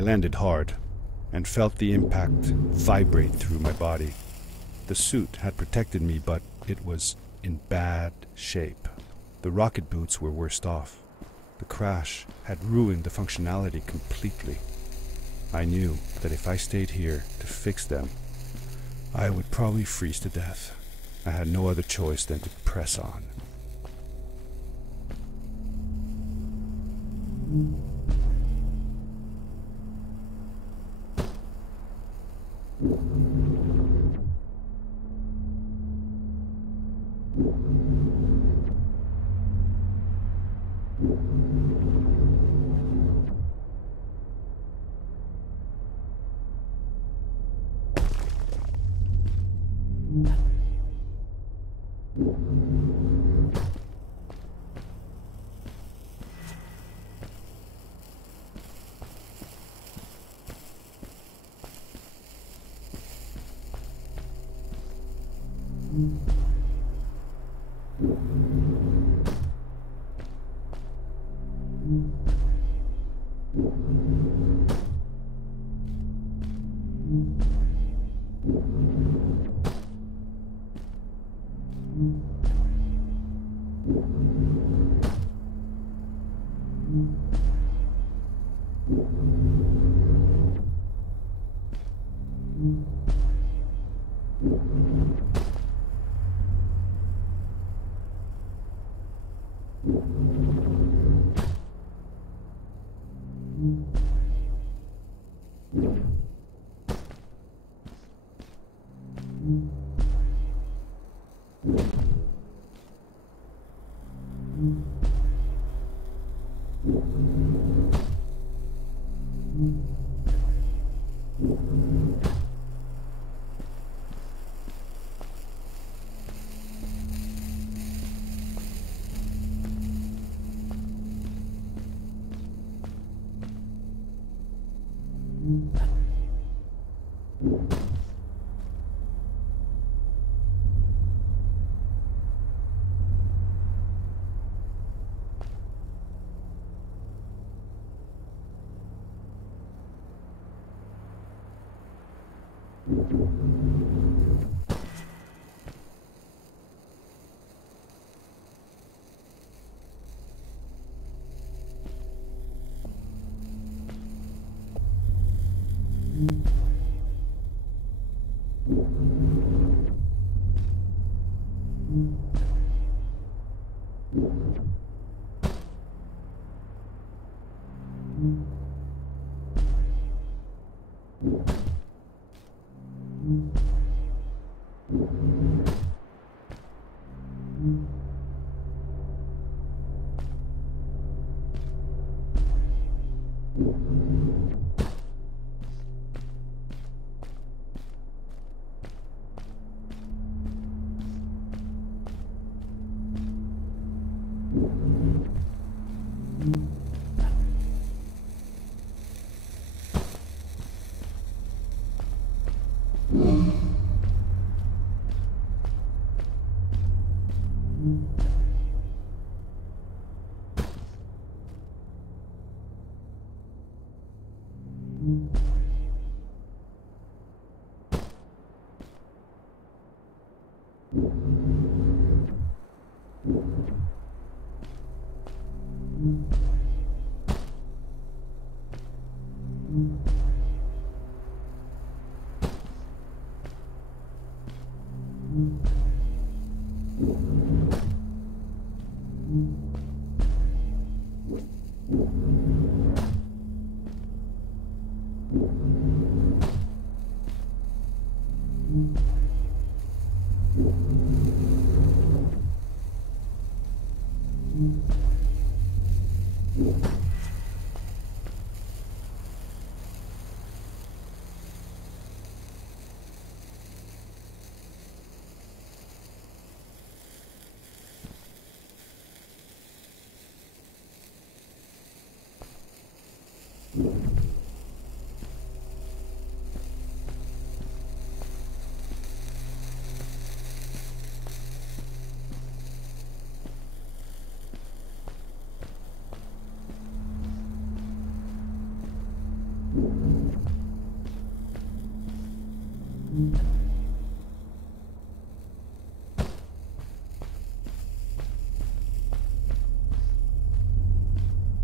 I landed hard and felt the impact vibrate through my body. The suit had protected me, but it was in bad shape. The rocket boots were worst off. The crash had ruined the functionality completely. I knew that if I stayed here to fix them, I would probably freeze to death. I had no other choice than to press on.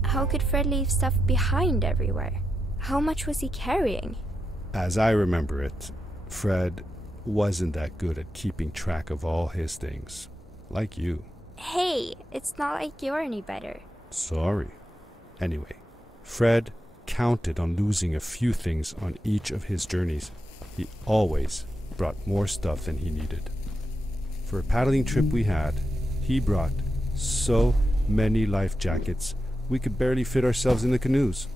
How could Fred leave stuff behind everywhere? How much was he carrying? As I remember it, Fred wasn't that good at keeping track of all his things. Like you. Hey, it's not like you're any better. Sorry. Anyway, Fred counted on losing a few things on each of his journeys. He always brought more stuff than he needed. For a paddling trip we had, he brought so many life jackets we could barely fit ourselves in the canoes.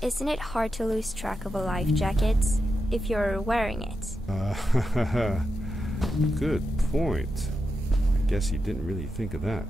Isn't it hard to lose track of a life jacket if you're wearing it? Good point. I guess he didn't really think of that.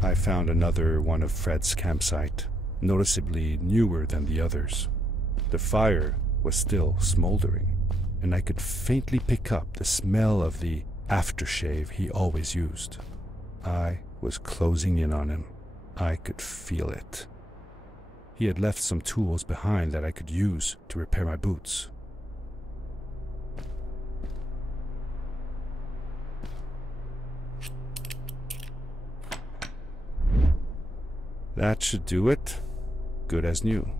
I found another one of Fred's campsite, noticeably newer than the others. The fire was still smoldering, and I could faintly pick up the smell of the aftershave he always used. I was closing in on him. I could feel it. He had left some tools behind that I could use to repair my boots. That should do it. Good as new.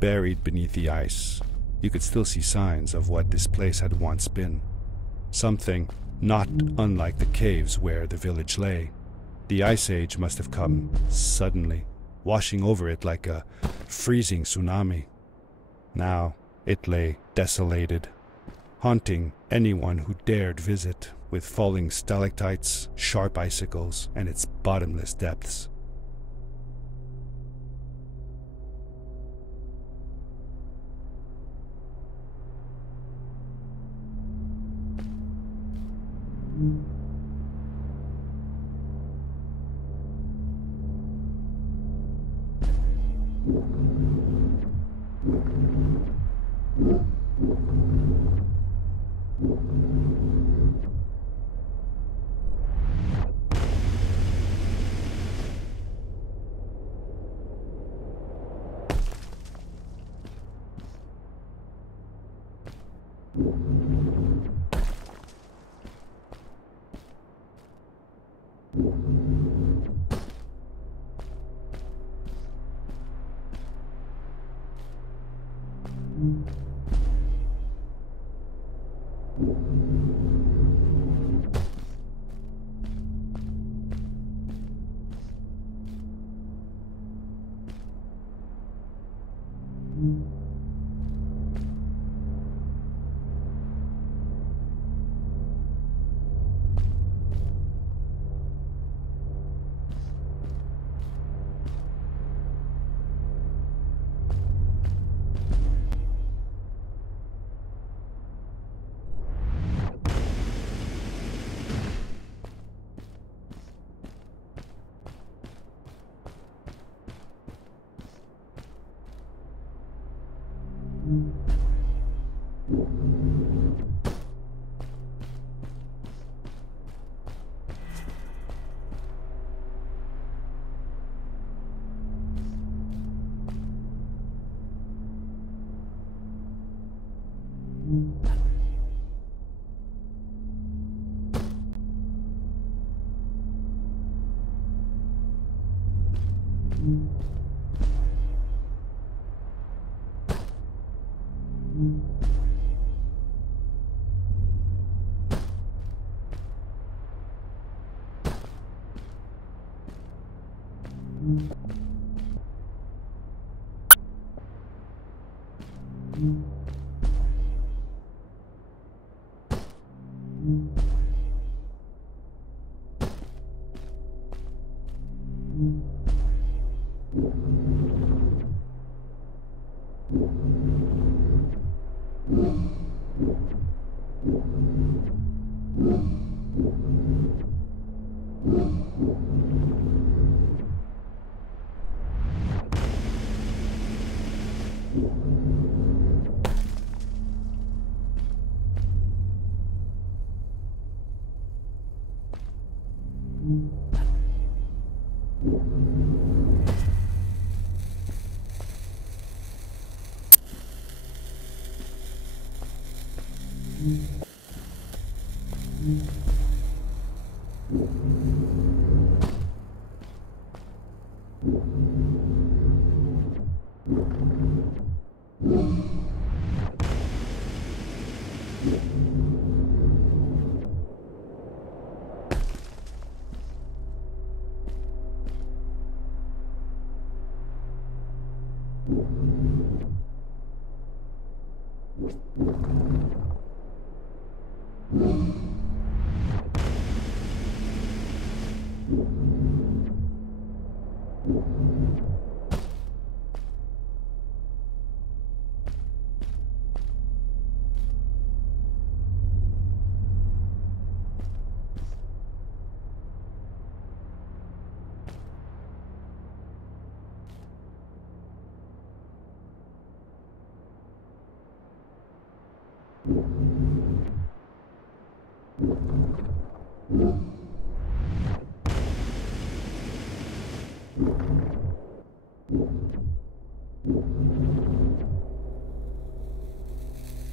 Buried beneath the ice, you could still see signs of what this place had once been. Something not unlike the caves where the village lay. The Ice Age must have come suddenly, washing over it like a freezing tsunami. Now it lay desolated, haunting anyone who dared visit, with falling stalactites, sharp icicles, and its bottomless depths.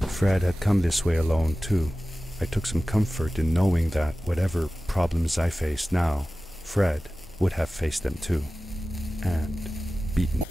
Fred had come this way alone, too. I took some comfort in knowing that whatever problems I faced now, Fred would have faced them too, and beaten.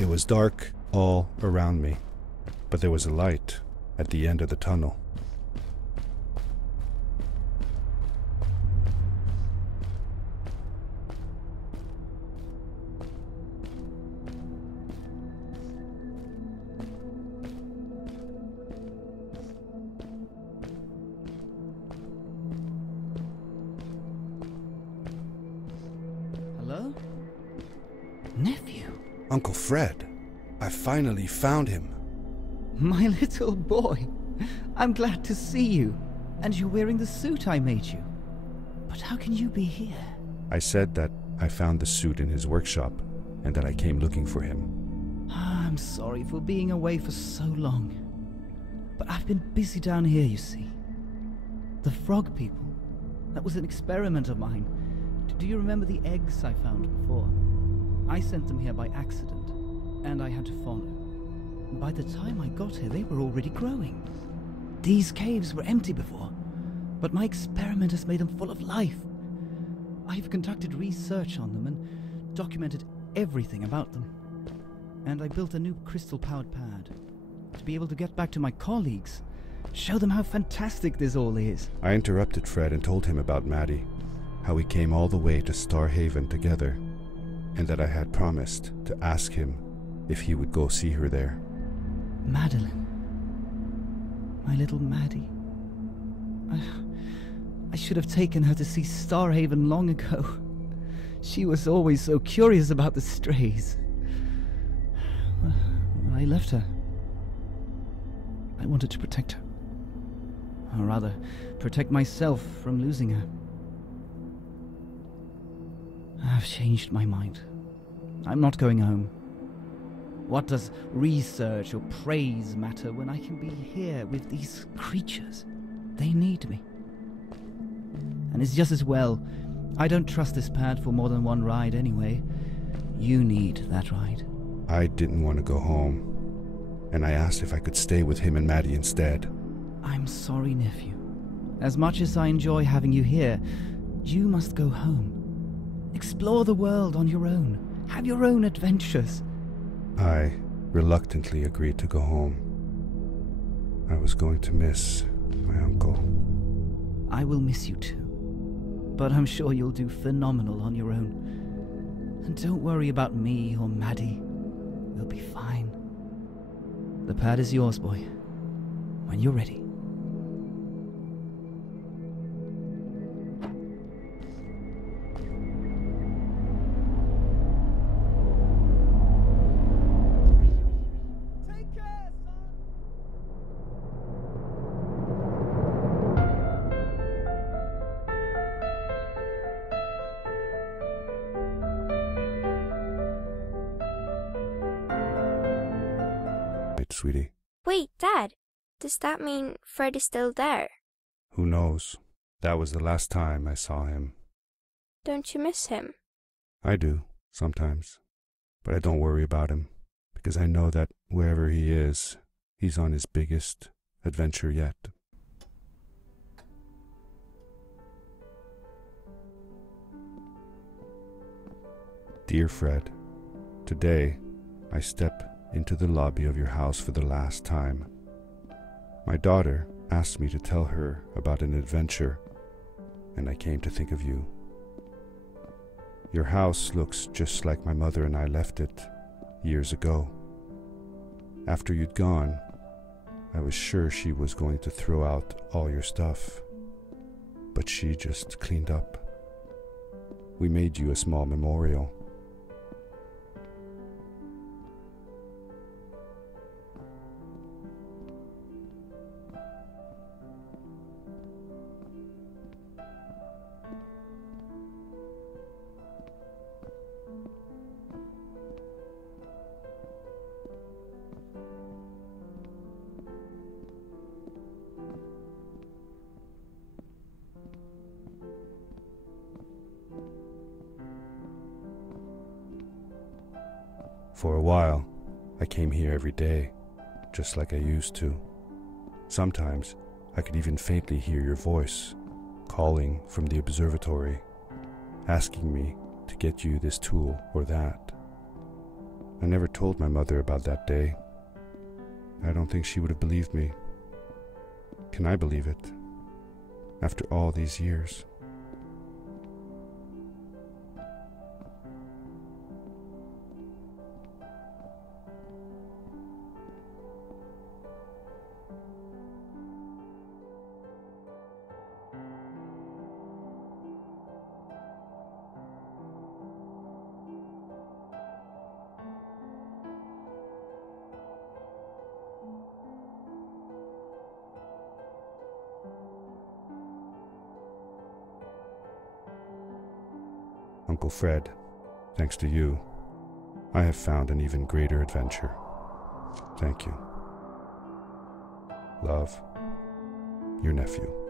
It was dark all around me, but there was a light at the end of the tunnel. Hello? Nephew? Uncle Fred, I finally found him. My little boy. I'm glad to see you. And you're wearing the suit I made you. But how can you be here? I said that I found the suit in his workshop and that I came looking for him. I'm sorry for being away for so long. But I've been busy down here, you see. The frog people. That was an experiment of mine. Do you remember the eggs I found before? I sent them here by accident, and I had to follow. By the time I got here, they were already growing. These caves were empty before, but my experiment has made them full of life. I've conducted research on them and documented everything about them. And I built a new crystal-powered pad to be able to get back to my colleagues, show them how fantastic this all is. I interrupted Fred and told him about Maddie, how we came all the way to Starhaven together, and that I had promised to ask him if he would go see her there. Madeline. My little Maddie. I should have taken her to see Starhaven long ago. She was always so curious about the strays. When I left her, I wanted to protect her. Or rather, protect myself from losing her. I've changed my mind. I'm not going home. What does research or praise matter when I can be here with these creatures? They need me. And it's just as well. I don't trust this pad for more than one ride anyway. You need that ride. I didn't want to go home, and I asked if I could stay with him and Maddie instead. I'm sorry, nephew. As much as I enjoy having you here, you must go home. Explore the world on your own. Have your own adventures. I reluctantly agreed to go home. I was going to miss my uncle. I will miss you too. But I'm sure you'll do phenomenal on your own. And don't worry about me or Maddie. We'll be fine. The pad is yours, boy. When you're ready. Sweetie. Wait, Dad. Does that mean Fred is still there? Who knows? That was the last time I saw him. Don't you miss him? I do, sometimes. But I don't worry about him, because I know that wherever he is, he's on his biggest adventure yet. Dear Fred, today I step into the lobby of your house for the last time. My daughter asked me to tell her about an adventure, and I came to think of you. Your house looks just like my mother and I left it years ago. After you'd gone, was sure she was going to throw out all your stuff, but she just cleaned up. We made you a small memorial. For a while, I came here every day, just like I used to. Sometimes, I could even faintly hear your voice, calling from the observatory, asking me to get you this tool or that. I never told my mother about that day. I don't think she would have believed me. Can I believe it? After all these years. Uncle Fred, thanks to you, I have found an even greater adventure. Thank you. Love, your nephew.